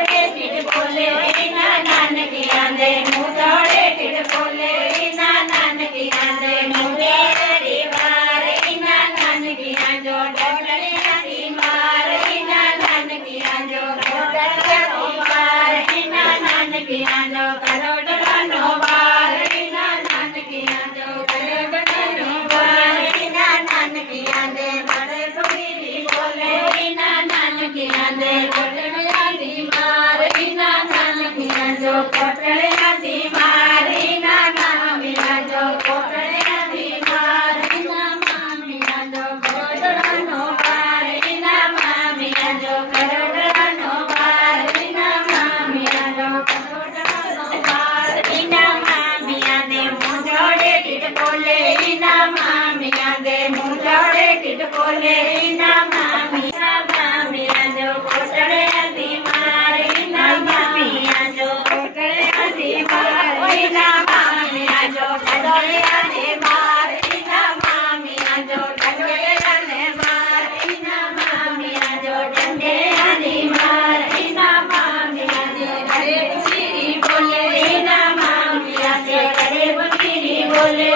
मोजोड़े tit बोले ना नानकी आंदे मोजोड़े टिट बोले ना नानकी आंदे मोजोड़े वार ना नानकी आंजो डोडले आंधी मार ना नानकी आंजो डोडले वार ना नानकी आंजो करोड़ला नो वार ना नानकी आंजो करोड़ला नो वार ना नानकी आंदे बड़े बुरी बोले ना नानकी आंदे डोडले आंधी मार ना नानकी आंजो कोटले आंधी मार ना मामी आंजो कोटले आंधी मार ना मामी आंजो करोड़ला नो वार ना मामी आंजो करोड़ला नो वार ना मामी आंजो करोड़ला नो वार ना मामी आंदे मोजोड़े टिट बोले ना मामी आंदे मोजोड़े टिट बोले ना मामी आंजो कोटले आंधी मार ना मामी आंजो कोटले आंधी मार ना मामी आंजो डोडले आंधी मार ना मामी आंजो डोडले आंधी मार ना मामी आंजो डंडे आंधी मार ना मामी आंजो घरे बुरी बोले ना मामी आंजो घरे बुरी बोले